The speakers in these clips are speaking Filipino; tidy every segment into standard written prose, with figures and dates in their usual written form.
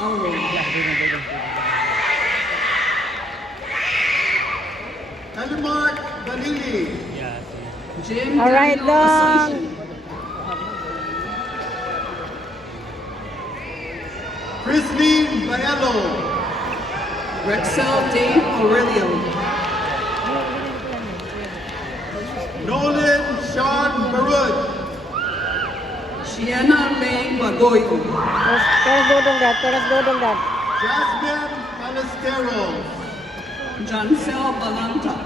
Aure. Telemark Vanili. Jim All right, Daniel dong. Asuncion. Crispin Baelo. Rexel Dave Aurelio. Nolan Sean Barud. Shiana May Bagoyo. Terus dudong dat. Jasmine Palesteros. Jancel Balanta.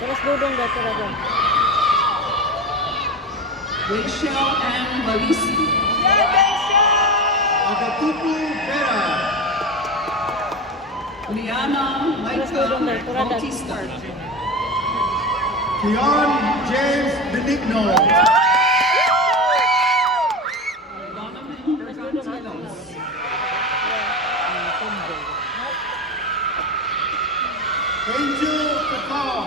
Terus dudong dat. Rachel Ann Balisi. Agatupu Vera. Liana Michael Bautista. Keon James Benigno. Donovan Bergantinos. Angel Kakao.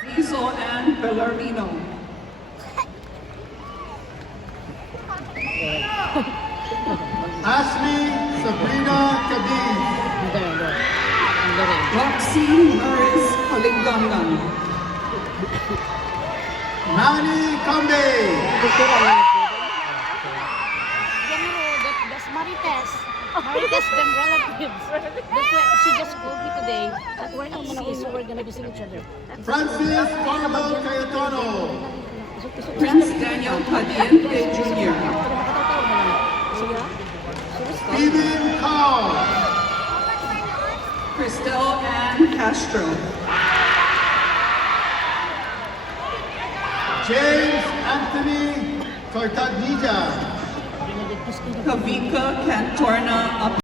Hazel Ann Bellarmino. Ashley Sabrina Cadiz. Roxy Maris Halingangan. Manny Kambe. That's Marites. Marites, them relatives. That's why she just called me today. That we're easy, so we're gonna be seeing each other. Francis Carlo Cayetano. Prince Daniel Padiente Jr. Stephen Cao. Cristel Ann Castro. James Anthony Cartagnija. Kavika Cantorna